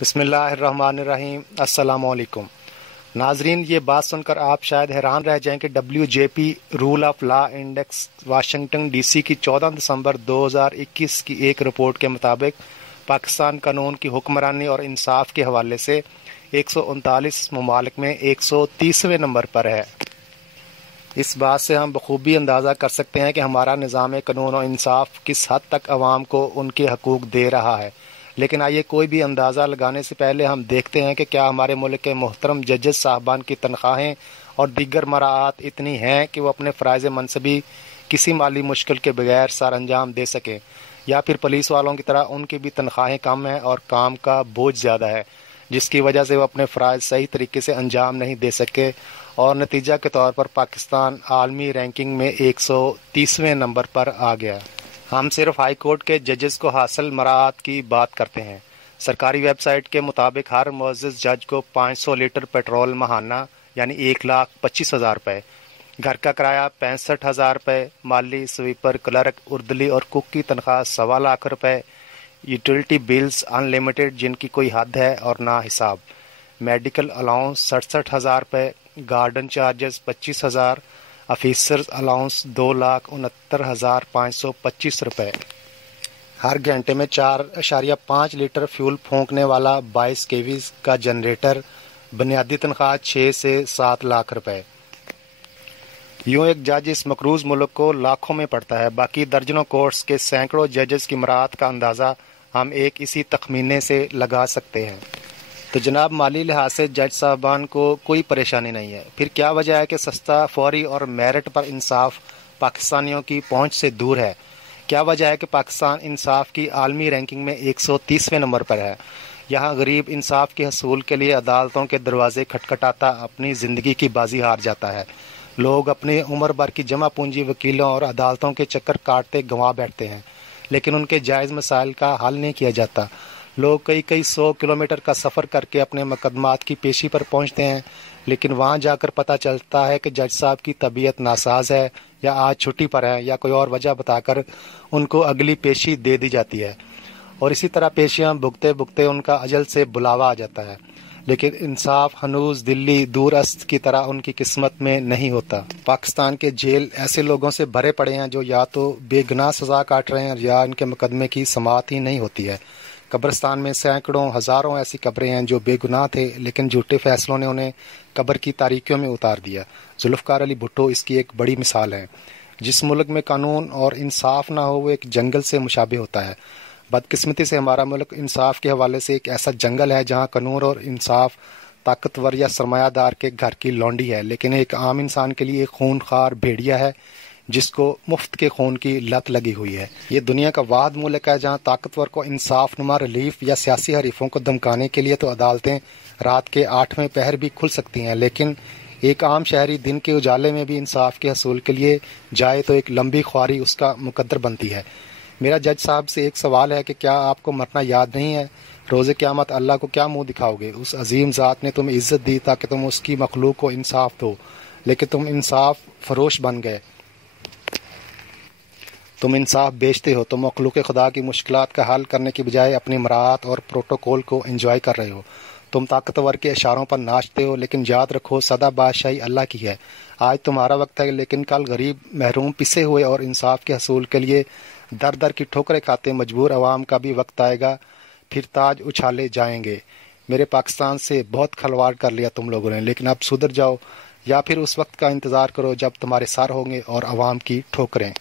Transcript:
بسم اللہ الرحمن الرحیم۔ السلام علیکم ناظرین، یہ بات سن کر آپ شاید حیران رہ جائیں کہ WJP rule of law index Washington DC کی 14 دسمبر 2021 کی ایک رپورٹ کے مطابق پاکستان قانون کی حکمرانی اور انصاف کے حوالے سے 139 ممالک میں 130ویں نمبر پر ہے۔ اس بات سے ہم بخوبی اندازہ کر سکتے ہیں کہ ہمارا نظام قانون و انصاف کس حد تک عوام کو ان کے حقوق دے رہا ہے۔ لیکن آئیے کوئی بھی اندازہ لگانے سے پہلے ہم دیکھتے ہیں کہ کیا ہمارے ملک کے محترم ججز صاحبان کی تنخواہیں اور دیگر مراعات اتنی ہیں کہ وہ اپنے فرائض منصبی کسی مالی مشکل کے بغیر سر انجام دے سکیں، یا پھر پولیس والوں کی طرح ان کی بھی تنخواہیں کم ہیں اور کام کا بوجھ زیادہ ہے، جس کی وجہ سے وہ اپنے فرائض صحیح طریقے سے انجام نہیں دے سکے، اور نتیجہ کے طور پر پاکستان عالمی رینکنگ میں 130ویں نمبر پر آ گیا۔ ہم صرف ہائی کورٹ کے ججز کو حاصل مراعات کی بات کرتے ہیں۔ سرکاری ویب سائٹ کے مطابق ہر معزز جج کو 500 لیٹر پیٹرول ماہانہ یعنی 1,25,000 روپے، گھر کا کرایہ 65,000 روپے، مالی سویپر کلرک اردلی اور کک کی تنخواہ 1.25 روپے، یوٹیلٹی بلز ان لمیٹڈ جن کی کوئی حد ہے اور نہ حساب، میڈیکل الاؤنس 67,000 روپے، گارڈن چارجز 25,000، آفیسرز الاؤنس 2,69,525 روپے۔ ہر گھنٹے میں 4.5 لیٹر فیول پھونکنے والا 22 kVs کا جنریٹر، بنیادی تنخواہ 6 سے 7 لاکھ روپے۔ یوں ایک جج اس مقروض ملک کو لاکھوں میں پڑتا ہے۔ باقی درجنوں کورٹس کے سینکڑوں ججز کی مراعات کا اندازہ ہم ایک اسی تخمینے سے لگا سکتے ہیں۔ تو جناب، مالی لحاظ سے جج صاحبان کو کوئی پریشانی نہیں ہے، پھر کیا وجہ ہے کہ سستا، فوری اور میرٹ پر انصاف پاکستانیوں کی پہنچ سے دور ہے؟ کیا وجہ ہے کہ پاکستان انصاف کی عالمی رینکنگ میں 130ویں نمبر پر ہے؟ یہاں غریب انصاف کے حصول کے لیے عدالتوں کے دروازے کھٹکھٹاتا اپنی زندگی کی بازی ہار جاتا ہے۔ لوگ اپنی عمر بھر کی جمع پونجی وکیلوں اور عدالتوں کے چکر کاٹتے گنوا بیٹھتے ہیں، لیکن ان کے جائز مسائل کا حل نہیں کیا جاتا۔ لوگ کئی 100 کلومیٹر کا سفر کر کے اپنے مقدمات کی پیشی پر پہنچتے ہیں، لیکن وہاں جا کر پتہ چلتا ہے کہ جج صاحب کی طبیعت ناساز ہے، یا آج چھٹی پر ہے، یا کوئی اور وجہ بتا کر ان کو اگلی پیشی دے دی جاتی ہے، اور اسی طرح پیشیاں بھگتے بھگتے ان کا اجل سے بلاوا آ جاتا ہے۔ لیکن انصاف ہنوز دلی دور است کی طرح ان کی قسمت میں نہیں ہوتا۔ پاکستان کے جیل ایسے لوگوں سے بھرے پڑے ہیں جو یا تو بے گناہ سزا کاٹ رہے ہیں یا ان کے مقدمے کی سماعت ہی نہیں ہوتی ہے۔ قبرستان میں سینکڑوں ہزاروں ایسی قبریں ہیں جو بے گناہ تھے، لیکن جھوٹے فیصلوں نے انہیں قبر کی تاریکیوں میں اتار دیا۔ ذوالفقار علی بھٹو اس کی ایک بڑی مثال ہے۔ جس ملک میں قانون اور انصاف نہ ہو وہ ایک جنگل سے مشابہ ہوتا ہے۔ بدقسمتی سے ہمارا ملک انصاف کے حوالے سے ایک ایسا جنگل ہے جہاں قانون اور انصاف طاقتور یا سرمایہ دار کے گھر کی لونڈی ہے، لیکن ایک عام انسان کے لیے ایک خون خوار بھیڑیا ہے جس کو مفت کے خون کی لت لگی ہوئی ہے۔ یہ دنیا کا واحد ملک ہے جہاں طاقتور کو انصاف نما ریلیف یا سیاسی حریفوں کو دمکانے کے لیے تو عدالتیں رات کے 8ویں پہر بھی کھل سکتی ہیں، لیکن ایک عام شہری دن کے اجالے میں بھی انصاف کے حصول کے لیے جائے تو ایک لمبی خواری اس کا مقدر بنتی ہے۔ میرا جج صاحب سے ایک سوال ہے کہ کیا آپ کو مرنا یاد نہیں ہے؟ روز قیامت اللہ کو کیا منہ دکھاؤ گے؟ اس عظیم ذات نے تمہیں عزت دی تاکہ تم اس کی مخلوق کو انصاف دو، لیکن تم انصاف فروش بن گئے، تم انصاف بیچتے ہو، تم مخلوق خدا کی مشکلات کا حل کرنے کی بجائے اپنی مراعات اور پروٹوکول کو انجوائے کر رہے ہو، تم طاقتور کے اشاروں پر ناچتے ہو، لیکن یاد رکھو سدا بادشاہی اللہ کی ہے۔ آج تمہارا وقت ہے، لیکن کل غریب، محروم، پسے ہوئے اور انصاف کے حصول کے لیے در در کی ٹھوکریں کھاتے مجبور عوام کا بھی وقت آئے گا، پھر تاج اچھالے جائیں گے۔ میرے پاکستان سے بہت کھلواڑ کر لیا تم لوگوں نے، لیکن اب سدھر جاؤ، یا پھر اس وقت کا انتظار کرو جب تمہارے سر ہوں گے اور عوام کی ٹھوکریں۔